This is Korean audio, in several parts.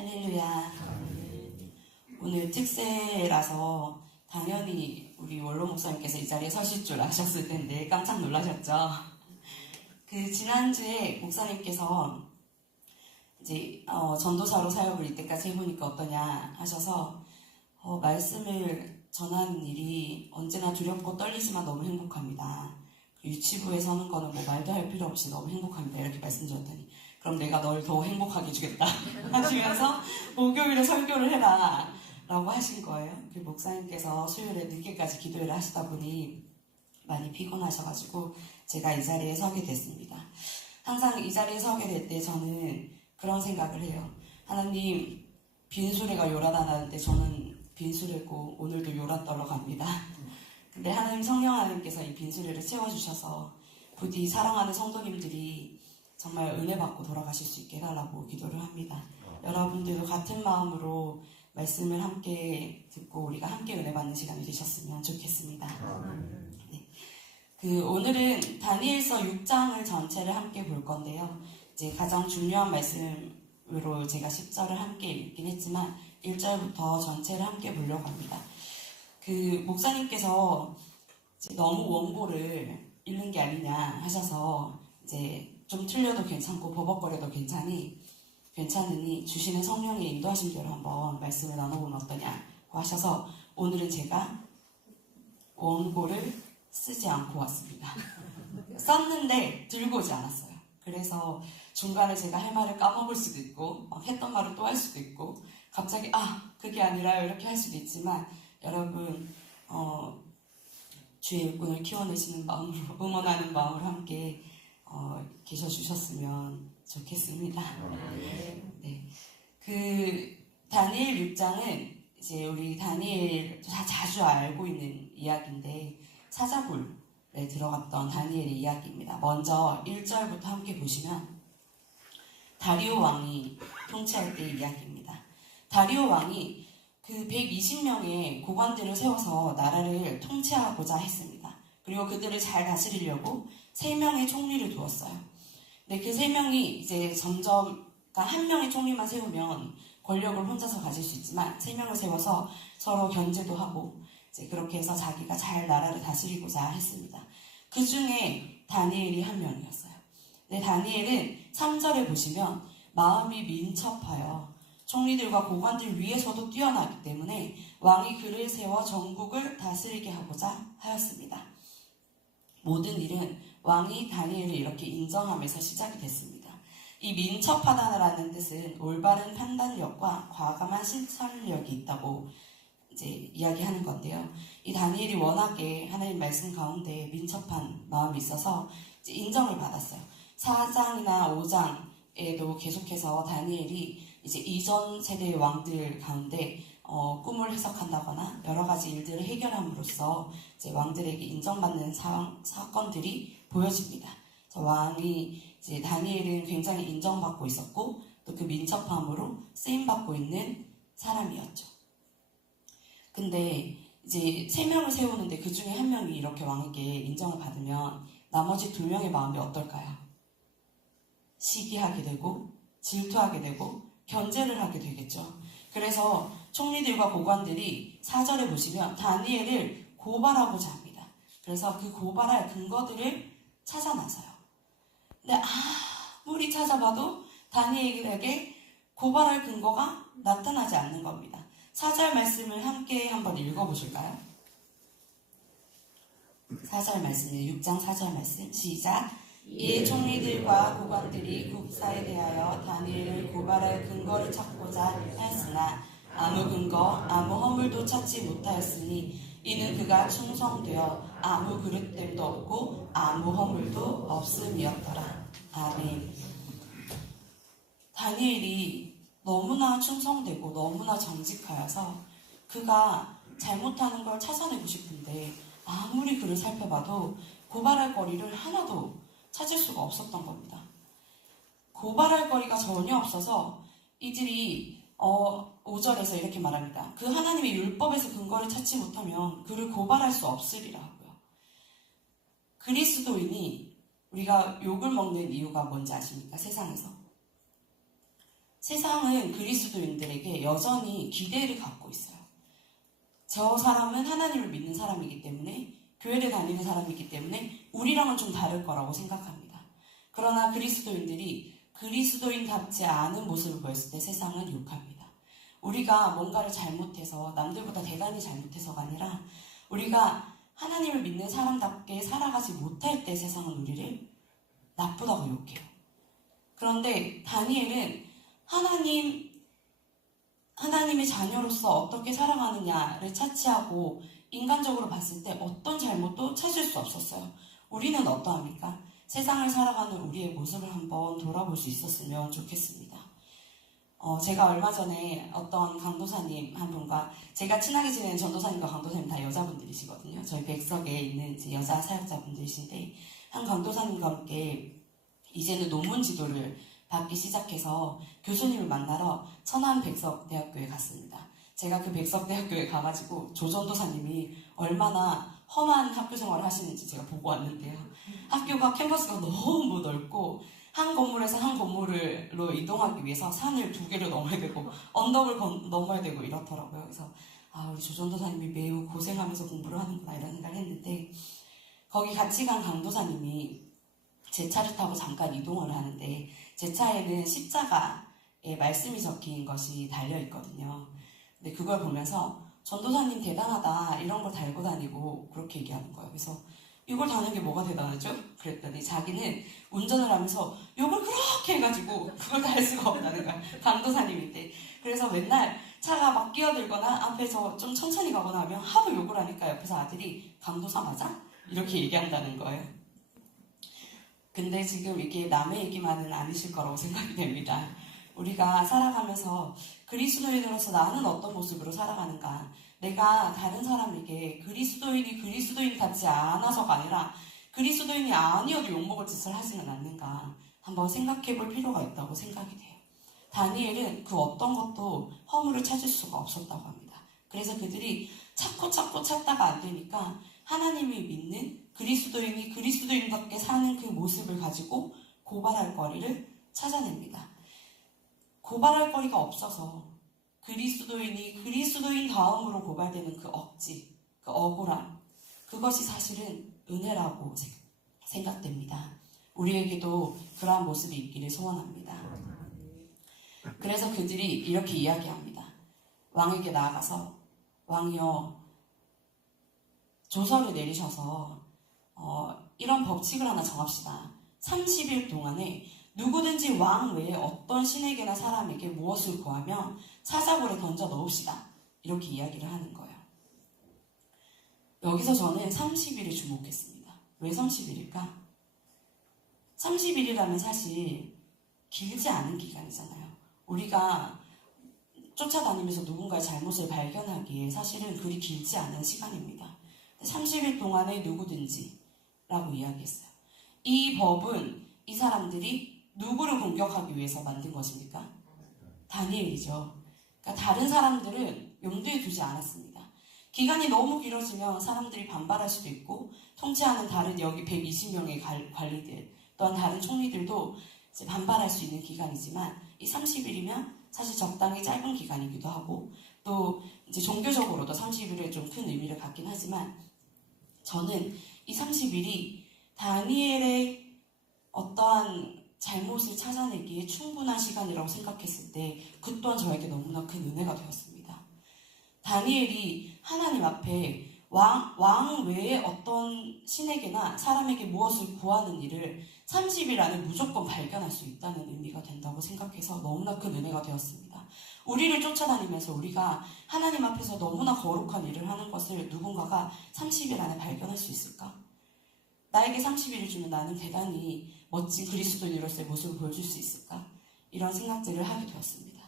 할렐루야. 오늘 특세라서 당연히 우리 원로 목사님께서 이 자리에 서실 줄 아셨을 텐데 깜짝 놀라셨죠? 지난주에 목사님께서 이제 전도사로 사역을 이때까지 해보니까 어떠냐 하셔서 말씀을 전하는 일이 언제나 두렵고 떨리지만 너무 행복합니다. 유치부에 서는 거는 뭐 말도 할 필요 없이 너무 행복합니다. 이렇게 말씀드렸더니 그럼 내가 널 더 행복하게 해주겠다 하시면서 목요일에 설교를 해라 라고 하신 거예요. 그 목사님께서 수요일에 늦게까지 기도회를 하시다 보니 많이 피곤하셔가지고 제가 이 자리에 서게 됐습니다. 항상 이 자리에 서게 될 때 저는 그런 생각을 해요. 하나님, 빈수레가 요란하는데 저는 빈수레고 오늘도 요란 떨러 갑니다. 근데 하나님 성령 하나님께서 이 빈수레를 채워주셔서 부디 사랑하는 성도님들이 정말 은혜 받고 돌아가실 수 있게 해달라고 기도를 합니다. 여러분들도 같은 마음으로 말씀을 함께 듣고 우리가 함께 은혜 받는 시간이 되셨으면 좋겠습니다. 네. 오늘은 다니엘서 6장을 전체를 함께 볼 건데요. 이제 가장 중요한 말씀으로 제가 10절을 함께 읽긴 했지만 1절부터 전체를 함께 보려고 합니다. 목사님께서 이제 너무 원고를 읽는 게 아니냐 하셔서 이제 좀 틀려도 괜찮고 버벅거려도 괜찮으니 주시는 성령의 인도하신 대로 한번 말씀을 나눠보면 어떠냐고 하셔서 오늘은 제가 원고를 쓰지 않고 왔습니다. 썼는데 들고 오지 않았어요. 그래서 중간에 제가 할 말을 까먹을 수도 있고 했던 말을 또 할 수도 있고 갑자기 그게 아니라요 이렇게 할 수도 있지만 여러분 주의 일꾼을 키워내시는 마음으로 응원하는 마음으로 함께 계셔주셨으면 좋겠습니다. 네. 다니엘 6장은 이제 우리 다니엘 자주 알고 있는 이야기인데 사자굴에 들어갔던 다니엘의 이야기입니다. 먼저 1절부터 함께 보시면 다리오 왕이 통치할 때의 이야기입니다. 다리오 왕이 120명의 고관들을 세워서 나라를 통치하고자 했습니다. 그리고 그들을 잘 다스리려고 3명의 총리를 두었어요. 근데 그 3명이 이제 점점, 그러니까 한 명의 총리만 세우면 권력을 혼자서 가질 수 있지만 3명을 세워서 서로 견제도 하고 이제 그렇게 해서 자기가 잘 나라를 다스리고자 했습니다. 그 중에 다니엘이 한 명이었어요. 근데 다니엘은 3절에 보시면 마음이 민첩하여 총리들과 고관들 위에서도 뛰어나기 때문에 왕이 그를 세워 전국을 다스리게 하고자 하였습니다. 모든 일은 왕이 다니엘을 이렇게 인정하면서 시작이 됐습니다. 이 민첩하다라는 뜻은 올바른 판단력과 과감한 실천력이 있다고 이제 이야기하는 건데요. 이 다니엘이 워낙에 하나님 말씀 가운데 민첩한 마음이 있어서 이제 인정을 받았어요. 4장이나 5장에도 계속해서 다니엘이 이제 이전 세대의 왕들 가운데 꿈을 해석한다거나 여러 가지 일들을 해결함으로써 이제 왕들에게 인정받는 사건들이 보여집니다. 왕이 이제 다니엘은 굉장히 인정받고 있었고 또 그 민첩함으로 쓰임받고 있는 사람이었죠. 근데 이제 3명을 세우는데 그 중에 1명이 이렇게 왕에게 인정을 받으면 나머지 2명의 마음이 어떨까요? 시기하게 되고 질투하게 되고 견제를 하게 되겠죠. 그래서 총리들과 고관들이 4절에 보시면 다니엘을 고발하고자 합니다. 그래서 그 고발할 근거들을 찾아 나서요. 근데 아무리 찾아봐도 다니엘에게 고발할 근거가 나타나지 않는 겁니다. 4절 말씀을 함께 한번 읽어보실까요? 4절 말씀이에요. 6장 4절 말씀 시작. 이 총리들과 고관들이 국사에 대하여 다니엘을 고발할 근거를 찾고자 하였으나 아무 근거, 아무 허물도 찾지 못하였으니 이는 그가 충성되어 아무 그릇됨도 없고 아무 허물도 없음이었더라. 아멘. 다니엘이 너무나 충성되고 너무나 정직하여서 그가 잘못하는 걸 찾아내고 싶은데 아무리 그를 살펴봐도 고발할 거리를 하나도 찾을 수가 없었던 겁니다. 고발할 거리가 전혀 없어서 이들이 5절에서 이렇게 말합니다. 그 하나님의 율법에서 근거를 찾지 못하면 그를 고발할 수 없으리라 하고요. 그리스도인이 우리가 욕을 먹는 이유가 뭔지 아십니까? 세상에서 세상은 그리스도인들에게 여전히 기대를 갖고 있어요. 저 사람은 하나님을 믿는 사람이기 때문에, 교회를 다니는 사람이기 때문에 우리랑은 좀 다를 거라고 생각합니다. 그러나 그리스도인들이 그리스도인답지 않은 모습을 보였을 때 세상은 욕합니다. 우리가 뭔가를 잘못해서, 남들보다 대단히 잘못해서가 아니라 우리가 하나님을 믿는 사람답게 살아가지 못할 때 세상은 우리를 나쁘다고 욕해요. 그런데 다니엘은 하나님의 자녀로서 어떻게 살아가느냐를 차치하고 인간적으로 봤을 때 어떤 잘못도 찾을 수 없었어요. 우리는 어떠합니까? 세상을 살아가는 우리의 모습을 한번 돌아볼 수 있었으면 좋겠습니다. 제가 얼마 전에 어떤 강도사님 한 분과, 제가 친하게 지내는 전도사님과 강도사님 다 여자분들이시거든요. 저희 백석에 있는 이제 여자 사역자분들이신데, 한 강도사님과 함께 이제는 논문 지도를 받기 시작해서 교수님을 만나러 천안 백석대학교에 갔습니다. 제가 그 백석대학교에 가가지고 조전도사님이 얼마나 험한 학교 생활을 하시는지 제가 보고 왔는데요. 학교가 캠퍼스가 너무 넓고 한 건물에서 한 건물로 이동하기 위해서 산을 2개를 넘어야 되고 언덕을 넘어야 되고 이렇더라고요. 그래서 우리 조전도사님이 매우 고생하면서 공부를 하는구나 이런 생각을 했는데, 거기 같이 간 강도사님이 제 차를 타고 잠깐 이동을 하는데 제 차에는 십자가의 말씀이 적힌 것이 달려있거든요. 근데 그걸 보면서 전도사님 대단하다, 이런 걸 달고 다니고 그렇게 얘기하는 거예요. 그래서 이걸 다는 게 뭐가 대단하죠? 그랬더니 자기는 운전을 하면서 욕을 그렇게 해가지고 그걸 다 할 수가 없다는 거야. 강도사님인데. 그래서 맨날 차가 막 끼어들거나 앞에서 좀 천천히 가거나 하면 하도 욕을 하니까 옆에서 아들이 강도사 맞아? 이렇게 얘기한다는 거예요. 근데 지금 이게 남의 얘기만은 아니실 거라고 생각이 됩니다. 우리가 살아가면서 그리스도인으로서 나는 어떤 모습으로 살아가는가, 내가 다른 사람에게 그리스도인 같지 않아서가 아니라 그리스도인이 아니어도 욕먹을 짓을 하지는 않는가 한번 생각해 볼 필요가 있다고 생각이 돼요. 다니엘은 그 어떤 것도 허물을 찾을 수가 없었다고 합니다. 그래서 그들이 찾고 찾다가 안 되니까 하나님이 믿는 그리스도인이 그리스도인답게 사는 그 모습을 가지고 고발할 거리를 찾아냅니다. 고발할 거리가 없어서 그리스도인이 그리스도인 다음으로 고발되는 그 억지, 그 억울함, 그것이 사실은 은혜라고 생각됩니다. 우리에게도 그러한 모습이 있기를 소원합니다. 그래서 그들이 이렇게 이야기합니다. 왕에게 나아가서, 왕이여, 조서를 내리셔서 이런 법칙을 하나 정합시다. 30일 동안에 누구든지 왕 외에 어떤 신에게나 사람에게 무엇을 구하면 사자굴에 던져 넣읍시다. 이렇게 이야기를 하는 거예요. 여기서 저는 30일에 주목했습니다. 왜 30일일까? 30일이라면 사실 길지 않은 기간이잖아요. 우리가 쫓아다니면서 누군가의 잘못을 발견하기에 사실은 그리 길지 않은 시간입니다. 30일 동안에 누구든지 라고 이야기했어요. 이 법은 이 사람들이 누구를 공격하기 위해서 만든 것입니까? 다니엘이죠. 그러니까 다른 사람들은 염두에 두지 않았습니다. 기간이 너무 길어지면 사람들이 반발할 수도 있고, 통치하는 다른 여기 120명의 관리들 또한 다른 총리들도 이제 반발할 수 있는 기간이지만, 이 30일이면 사실 적당히 짧은 기간이기도 하고, 또 이제 종교적으로도 30일에 좀 큰 의미를 갖긴 하지만, 저는 이 30일이 다니엘의 어떠한 잘못을 찾아내기에 충분한 시간이라고 생각했을 때 그 또한 저에게 너무나 큰 은혜가 되었습니다. 다니엘이 하나님 앞에 왕 외에 어떤 신에게나 사람에게 무엇을 구하는 일을 30일 안에 무조건 발견할 수 있다는 의미가 된다고 생각해서 너무나 큰 은혜가 되었습니다. 우리를 쫓아다니면서 우리가 하나님 앞에서 너무나 거룩한 일을 하는 것을 누군가가 30일 안에 발견할 수 있을까? 나에게 30일을 주면 나는 대단히 멋진 그리스도인으로서의 모습을 보여줄 수 있을까? 이런 생각들을 하게 되었습니다.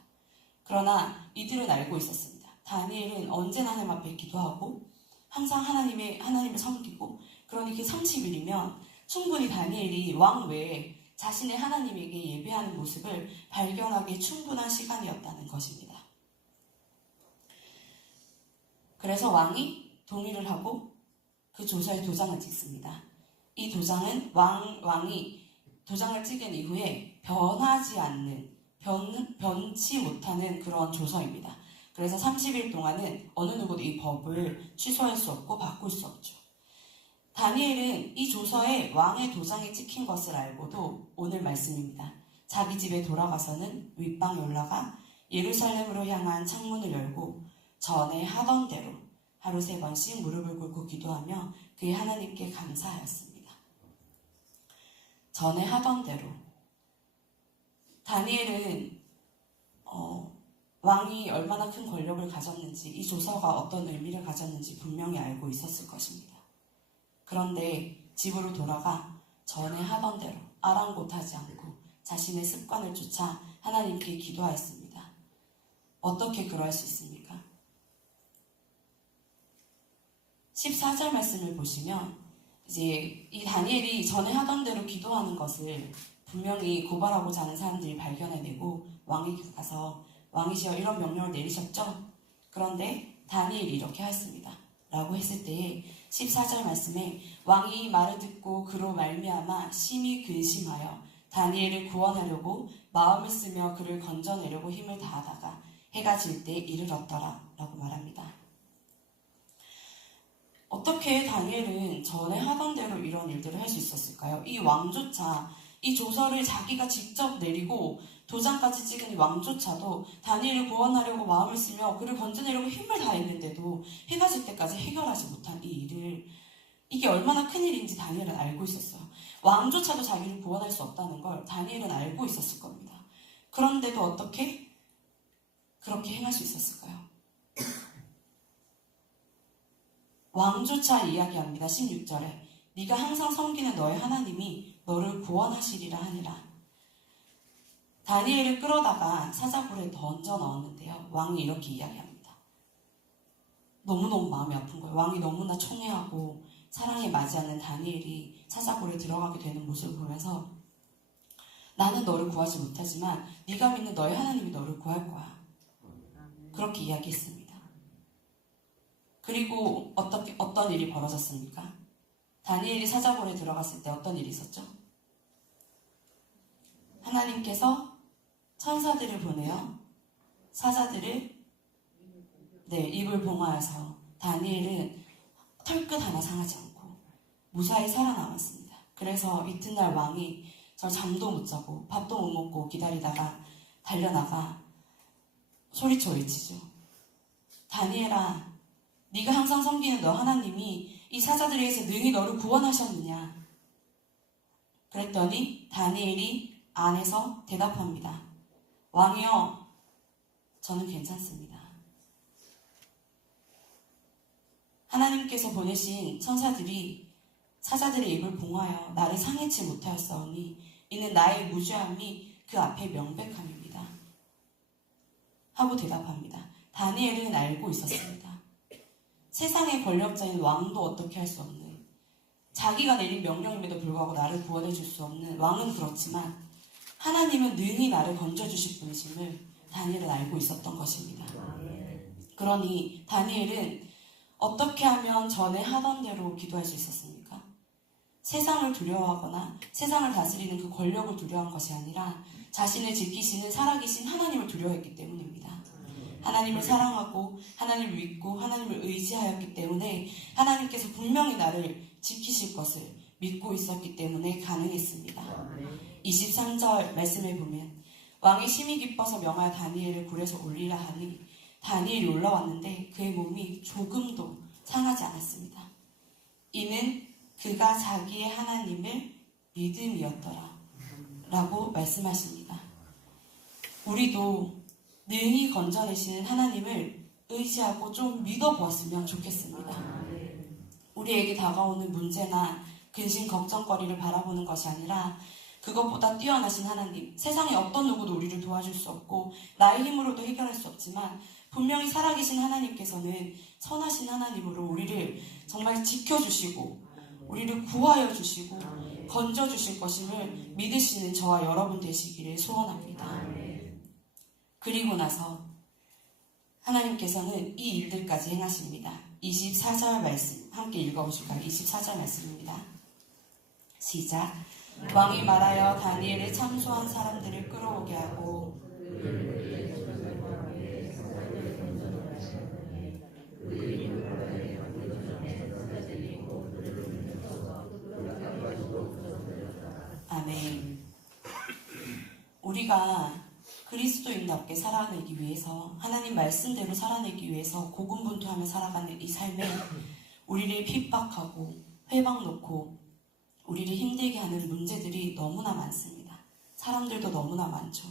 그러나 이들은 알고 있었습니다. 다니엘은 언제나 하나님 앞에 기도하고 항상 하나님을 섬기고, 그러니 그 30일이면 충분히 다니엘이 왕 외에 자신의 하나님에게 예배하는 모습을 발견하기에 충분한 시간이었다는 것입니다. 그래서 왕이 동의를 하고 그 조서에 도장을 찍습니다. 이 도장은 왕이 도장을 찍은 이후에 변하지 않는 변치 못하는 그런 조서입니다. 그래서 30일 동안은 어느 누구도 이 법을 취소할 수 없고 바꿀 수 없죠. 다니엘은 이 조서에 왕의 도장이 찍힌 것을 알고도 오늘 말씀입니다. 자기 집에 돌아가서는 윗방에 올라가 예루살렘으로 향한 창문을 열고 전에 하던 대로 하루 3번씩 무릎을 꿇고 기도하며 그의 하나님께 감사하였습니다. 전에 하던 대로. 다니엘은 왕이 얼마나 큰 권력을 가졌는지, 이 조서가 어떤 의미를 가졌는지 분명히 알고 있었을 것입니다. 그런데 집으로 돌아가 전에 하던 대로 아랑곳하지 않고 자신의 습관을 쫓아 하나님께 기도하였습니다. 어떻게 그럴 수 있습니까? 14절 말씀을 보시면 이제 이 다니엘이 전에 하던 대로 기도하는 것을 분명히 고발하고자 하는 사람들이 발견해내고 왕에게 가서 왕이시여 이런 명령을 내리셨죠? 그런데 다니엘이 이렇게 하였습니다. 라고 했을 때에 14절 말씀에 왕이 말을 듣고 그로 말미암아 심히 근심하여 다니엘을 구원하려고 마음을 쓰며 그를 건져내려고 힘을 다하다가 해가 질 때 이르렀더라 라고 말합니다. 어떻게 다니엘은 전에 하던 대로 이런 일들을 할 수 있었을까요? 이 왕조차 이 조서를 자기가 직접 내리고 도장까지 찍은 이 왕조차도 다니엘을 구원하려고 마음을 쓰며 그를 건져내려고 힘을 다했는데도 해가 질 때까지 해결하지 못한 이 일을, 이게 얼마나 큰 일인지 다니엘은 알고 있었어요. 왕조차도 자기를 구원할 수 없다는 걸 다니엘은 알고 있었을 겁니다. 그런데도 어떻게 그렇게 행할 수 있었을까요? 왕조차 이야기합니다. 16절에 네가 항상 섬기는 너의 하나님이 너를 구원하시리라 하니라. 다니엘을 끌어다가 사자굴에 던져 넣었는데요. 왕이 이렇게 이야기합니다. 너무너무 마음이 아픈 거예요. 왕이 너무나 총애하고 사랑에 맞지 않는 다니엘이 사자굴에 들어가게 되는 모습을 보면서 나는 너를 구하지 못하지만 네가 믿는 너의 하나님이 너를 구할 거야. 그렇게 이야기했습니다. 그리고 어떤 일이 벌어졌습니까? 다니엘이 사자굴에 들어갔을 때 어떤 일이 있었죠? 하나님께서 천사들을 보내요. 사자들을 입을 봉하여서 다니엘은 털끝 하나 상하지 않고 무사히 살아남았습니다. 그래서 이튿날 왕이 저 잠도 못 자고 밥도 못 먹고 기다리다가 달려나가 소리쳐 외치죠. 다니엘아, 네가 항상 섬기는 너 하나님이 이 사자들에 의해서 능히 너를 구원하셨느냐? 그랬더니 다니엘이 안에서 대답합니다. 왕이여, 저는 괜찮습니다. 하나님께서 보내신 천사들이 사자들의 입을 봉하여 나를 상해치 못하였사오니 이는 나의 무죄함이 그 앞에 명백함입니다. 하고 대답합니다. 다니엘은 알고 있었습니다. 세상의 권력자인 왕도 어떻게 할 수 없는, 자기가 내린 명령임에도 불구하고 나를 구원해 줄 수 없는 왕은 그렇지만 하나님은 능히 나를 건져주실 분이심을 다니엘은 알고 있었던 것입니다. 그러니 다니엘은 어떻게 하면 전에 하던 대로 기도할 수 있었습니까? 세상을 두려워하거나 세상을 다스리는 그 권력을 두려워한 것이 아니라 자신을 지키시는 살아계신 하나님을 두려워했기 때문입니다. 하나님을 사랑하고 하나님을 믿고 하나님을 의지하였기 때문에 하나님께서 분명히 나를 지키실 것을 믿고 있었기 때문에 가능했습니다. 23절 말씀에 보면 왕이 심히 기뻐서 명하여 다니엘을 굴에서 올리라 하니 다니엘이 올라왔는데 그의 몸이 조금도 상하지 않았습니다. 이는 그가 자기의 하나님을 믿음이었더라 라고 말씀하십니다. 우리도 능히 건져내시는 하나님을 의지하고 좀 믿어보았으면 좋겠습니다. 우리에게 다가오는 문제나 근심 걱정거리를 바라보는 것이 아니라 그것보다 뛰어나신 하나님, 세상에 어떤 누구도 우리를 도와줄 수 없고 나의 힘으로도 해결할 수 없지만 분명히 살아계신 하나님께서는 선하신 하나님으로 우리를 정말 지켜주시고 우리를 구하여 주시고 건져주실 것임을 믿으시는 저와 여러분 되시기를 소원합니다. 그리고 나서 하나님께서는 이 일들까지 행하십니다. 24절 말씀 함께 읽어보실까요? 24절 말씀입니다. 시작. 왕이 말하여 다니엘을 참소한 사람들을 끌어오게 하고 아멘. 우리가 그리스도인답게 살아내기 위해서, 하나님 말씀대로 살아내기 위해서 고군분투하며 살아가는 이 삶에 우리를 핍박하고 회방 놓고 우리를 힘들게 하는 문제들이 너무나 많습니다. 사람들도 너무나 많죠.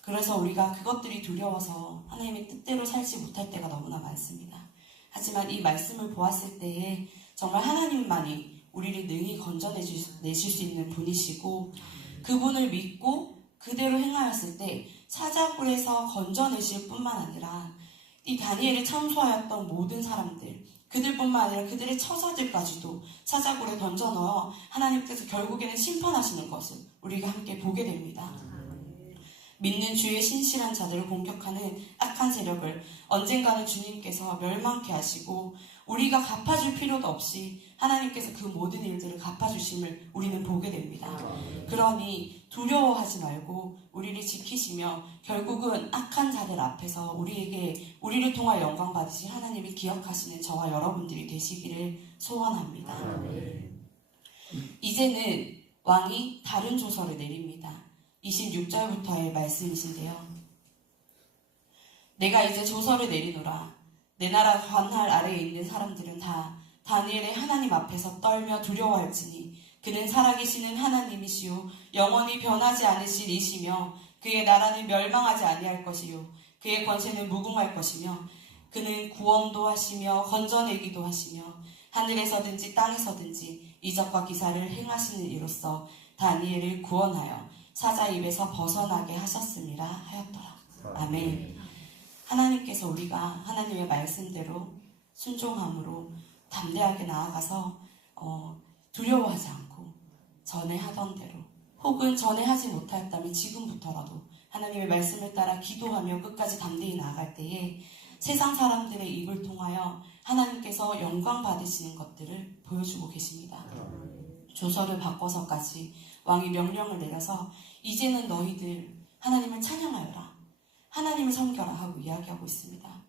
그래서 우리가 그것들이 두려워서 하나님의 뜻대로 살지 못할 때가 너무나 많습니다. 하지만 이 말씀을 보았을 때에 정말 하나님만이 우리를 능히 건져내실 수 있는 분이시고, 그분을 믿고 그대로 행하였을 때 사자굴에서 건져내실 뿐만 아니라 이 다니엘을 참소하였던 모든 사람들, 그들뿐만 아니라 그들의 처자들까지도 사자굴에 던져넣어 하나님께서 결국에는 심판하시는 것을 우리가 함께 보게 됩니다. 믿는 주의 신실한 자들을 공격하는 악한 세력을 언젠가는 주님께서 멸망케 하시고, 우리가 갚아줄 필요도 없이 하나님께서 그 모든 일들을 갚아주심을 우리는 보게 됩니다. 그러니 두려워하지 말고 우리를 지키시며 결국은 악한 자들 앞에서 우리를 통하 영광 받으신 하나님을 기억하시는 저와 여러분들이 되시기를 소원합니다. 이제는 왕이 다른 조서를 내립니다. 26절부터의 말씀이신데요. 내가 이제 조서를 내리노라. 내 나라 관할 아래에 있는 사람들은 다 다니엘의 하나님 앞에서 떨며 두려워할지니 그는 살아계시는 하나님이시요 영원히 변하지 않으실 이시며 그의 나라는 멸망하지 아니할 것이요 그의 권세는 무궁할 것이며 그는 구원도 하시며 건져내기도 하시며 하늘에서든지 땅에서든지 이적과 기사를 행하시는 이로써 다니엘을 구원하여 사자 입에서 벗어나게 하셨음이라 하였더라. 아멘. 하나님께서 우리가 하나님의 말씀대로 순종함으로 담대하게 나아가서 두려워하지 않고 전에 하던 대로, 혹은 전에 하지 못하였다면 지금부터라도 하나님의 말씀을 따라 기도하며 끝까지 담대히 나아갈 때에 세상 사람들의 입을 통하여 하나님께서 영광 받으시는 것들을 보여주고 계십니다. 조서를 바꿔서까지 왕이 명령을 내려서 이제는 너희들 하나님을 찬양하여라, 하나님을 섬겨라 하고 이야기하고 있습니다.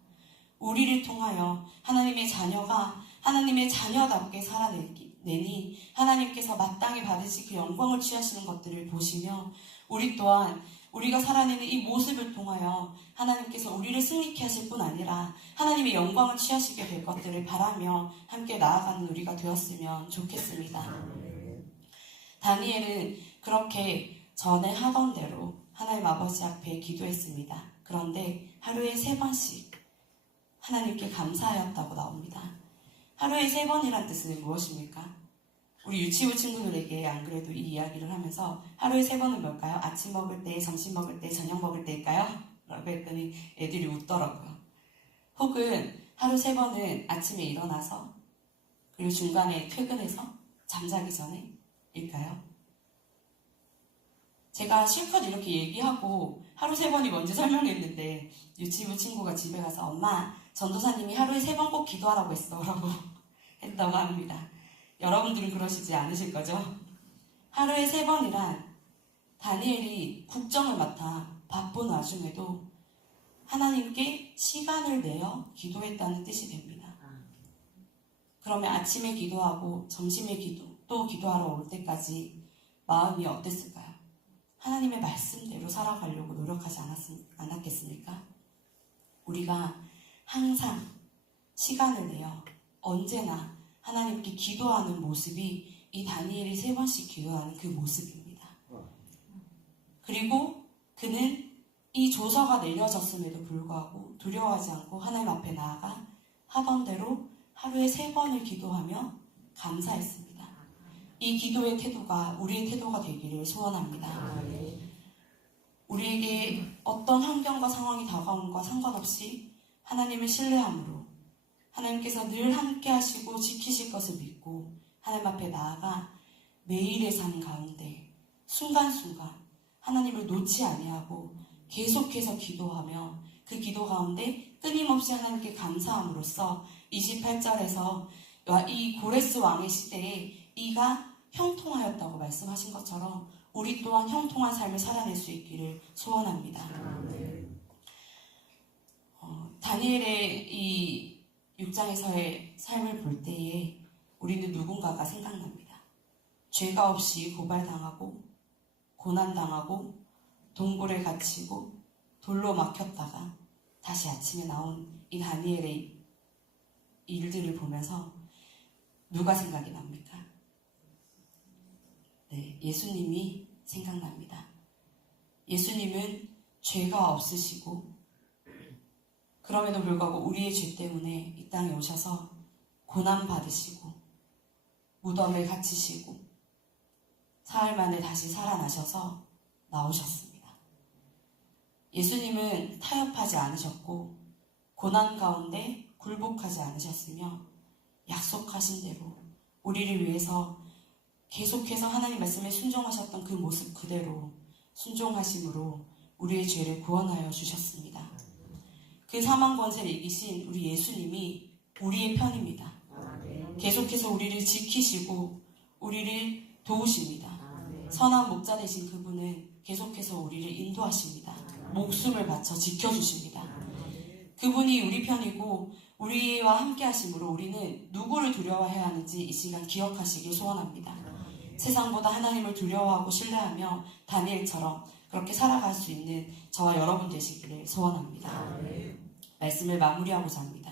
우리를 통하여 하나님의 자녀가 하나님의 자녀답게 살아내니 하나님께서 마땅히 받으실 그 영광을 취하시는 것들을 보시며, 우리 또한 우리가 살아내는 이 모습을 통하여 하나님께서 우리를 승리케 하실 뿐 아니라 하나님의 영광을 취하시게 될 것들을 바라며 함께 나아가는 우리가 되었으면 좋겠습니다. 다니엘은 그렇게 전에 하던 대로 하나님 아버지 앞에 기도했습니다. 그런데 하루에 3번씩 하나님께 감사하였다고 나옵니다. 하루에 3번이란 뜻은 무엇입니까? 우리 유치부 친구들에게 안 그래도 이 이야기를 하면서 하루에 3번은 뭘까요? 아침 먹을 때, 점심 먹을 때, 저녁 먹을 때일까요? 라고 했더니 애들이 웃더라고요. 혹은 하루 3번은 아침에 일어나서, 그리고 중간에 퇴근해서 잠자기 전에 일까요? 제가 실컷 이렇게 얘기하고 하루 3번이 뭔지 설명했는데 유치부 친구가 집에 가서 엄마, 전도사님이 하루에 3번 꼭 기도하라고 했어 라고 했다고 합니다. 여러분들은 그러시지 않으실 거죠? 하루에 3번이란 다니엘이 국정을 맡아 바쁜 와중에도 하나님께 시간을 내어 기도했다는 뜻이 됩니다. 그러면 아침에 기도하고 점심에 또 기도하러 올 때까지 마음이 어땠을까요? 하나님의 말씀대로 살아가려고 노력하지 않았겠습니까? 우리가 항상 시간을 내어 언제나 하나님께 기도하는 모습이 이 다니엘이 3번씩 기도하는 그 모습입니다. 그리고 그는 이 조서가 내려졌음에도 불구하고 두려워하지 않고 하나님 앞에 나아가 하던 대로 하루에 3번을 기도하며 감사했습니다. 이 기도의 태도가 우리의 태도가 되기를 소원합니다. 우리에게 어떤 환경과 상황이 다가온과 상관없이 하나님을 신뢰함으로 하나님께서 늘 함께 하시고 지키실 것을 믿고 하나님 앞에 나아가 매일의 삶 가운데 순간순간 하나님을 놓지 아니하고 계속해서 기도하며 그 기도 가운데 끊임없이 하나님께 감사함으로써 28절에서 이 고레스 왕의 시대에 이가 형통하였다고 말씀하신 것처럼 우리 또한 형통한 삶을 살아낼 수 있기를 소원합니다. 다니엘의 이 6장에서의 삶을 볼 때에 우리는 누군가가 생각납니다. 죄가 없이 고발당하고 고난당하고 동굴에 갇히고 돌로 막혔다가 다시 아침에 나온 이 다니엘의 일들을 보면서 누가 생각이 납니까? 네, 예수님이 생각납니다. 예수님은 죄가 없으시고 그럼에도 불구하고 우리의 죄 때문에 이 땅에 오셔서 고난 받으시고 무덤에 갇히시고 사흘 만에 다시 살아나셔서 나오셨습니다. 예수님은 타협하지 않으셨고 고난 가운데 굴복하지 않으셨으며 약속하신 대로 우리를 위해서 계속해서 하나님 말씀에 순종하셨던 그 모습 그대로 순종하심으로 우리의 죄를 구원하여 주셨습니다. 그 사망 권세를 이기신 우리 예수님이 우리의 편입니다. 계속해서 우리를 지키시고 우리를 도우십니다. 선한 목자 되신 그분은 계속해서 우리를 인도하십니다. 목숨을 바쳐 지켜주십니다. 그분이 우리 편이고 우리와 함께 하심으로 우리는 누구를 두려워해야 하는지 이 시간 기억하시길 소원합니다. 세상보다 하나님을 두려워하고 신뢰하며 다니엘처럼 그렇게 살아갈 수 있는 저와 여러분 되시기를 소원합니다. 말씀을 마무리하고자 합니다.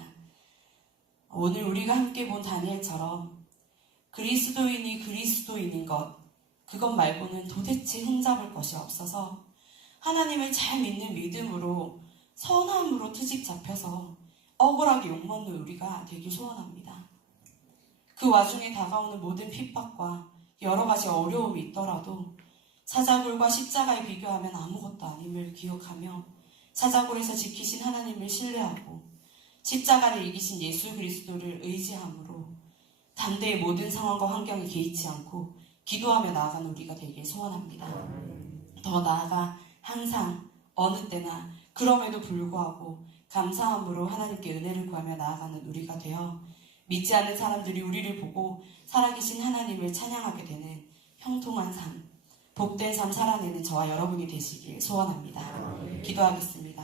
오늘 우리가 함께 본 다니엘처럼 그리스도인이 그리스도인인 것, 그것 말고는 도대체 흠잡을 것이 없어서 하나님을 잘 믿는 믿음으로 선함으로 트집 잡혀서 억울하게 욕먹는 우리가 되길 소원합니다. 그 와중에 다가오는 모든 핍박과 여러 가지 어려움이 있더라도 사자굴과 십자가에 비교하면 아무것도 아님을 기억하며 사자굴에서 지키신 하나님을 신뢰하고 십자가를 이기신 예수 그리스도를 의지함으로 단대의 모든 상황과 환경에 개의치 않고 기도하며 나아가는 우리가 되길 소원합니다. 더 나아가 항상 어느 때나 그럼에도 불구하고 감사함으로 하나님께 은혜를 구하며 나아가는 우리가 되어 믿지 않는 사람들이 우리를 보고 살아계신 하나님을 찬양하게 되는 형통한 삶, 복된 삶 살아내는 저와 여러분이 되시길 소원합니다. 기도하겠습니다.